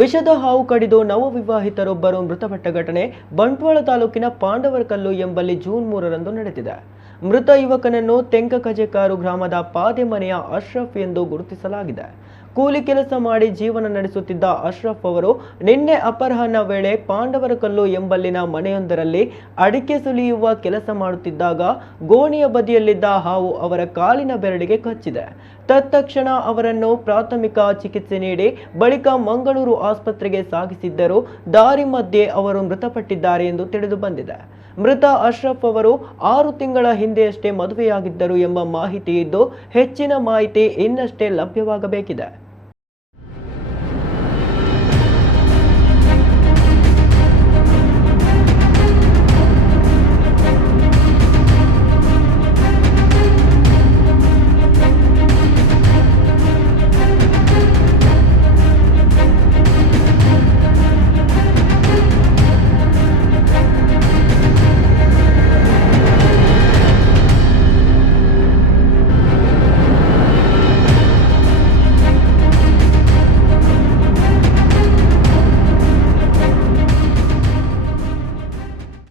ವಿಷದ ಹಾವು ಕಡಿದು ನವವಿವಾಹಿತರೊಬ್ಬರು ಮೃತಪಟ್ಟ ಘಟನೆ ಬಂಟ್ವಾಳ ತಾಲೂಕಿನ ಪಾಂಡವರಕಲ್ಲು ಎಂಬಲ್ಲಿ ಜೂನ್ 3ರಂದು ನಡೆದಿದೆ. ಮೃತ ಯುವಕನನ್ನು ತೆಂಕಕಜೆಕಾರು ಗ್ರಾಮದ ಪಾದೆ ಮನೆಯ ಅಶ್ರಫ್ ಎಂದು ಗುರುತಿಸಲಾಗಿದೆ. ಕೂಲಿ ಕೆಲಸ ಮಾಡಿ ಜೀವನ ನಡೆಸುತ್ತಿದ್ದ ಅಶ್ರಫ್ ಅವರು ನಿನ್ನೆ ಅಪರಾಹ್ನ ವೇಳೆ ಪಾಂಡವರಕಲ್ಲು ಎಂಬಲ್ಲಿನ ಮನೆಯೊಂದರಲ್ಲಿ ಅಡಿಕೆ ಸುಲಿಯುವ ಕೆಲಸ ಮಾಡುತ್ತಿದ್ದಾಗ ಗೋಣಿಯ ಬದಿಯಲ್ಲಿದ್ದ ಹಾವು ಅವರ ಕಾಲಿನ ಬೆರಳಿಗೆ ಕಚ್ಚಿದೆ. ತತ್ಕ್ಷಣ ಅವರನ್ನು ಪ್ರಾಥಮಿಕ ಚಿಕಿತ್ಸೆ ನೀಡಿ ಬಳಿಕ ಮಂಗಳೂರು ಆಸ್ಪತ್ರೆಗೆ ಸಾಗಿಸಿದ್ದರೂ ದಾರಿ ಮಧ್ಯೆ ಅವರು ಮೃತಪಟ್ಟಿದ್ದಾರೆ ಎಂದು ತಿಳಿದು ಬಂದಿದೆ. ಮೃತ ಅಶ್ರಫ್ ಅವರು 6 ತಿಂಗಳ ಹಿಂದೆಯಷ್ಟೇ ಮದುವೆಯಾಗಿದ್ದರು ಎಂಬ ಮಾಹಿತಿ ಇದ್ದು ಹೆಚ್ಚಿನ ಮಾಹಿತಿ ಇನ್ನಷ್ಟೇ ಲಭ್ಯವಾಗಬೇಕಿದೆ.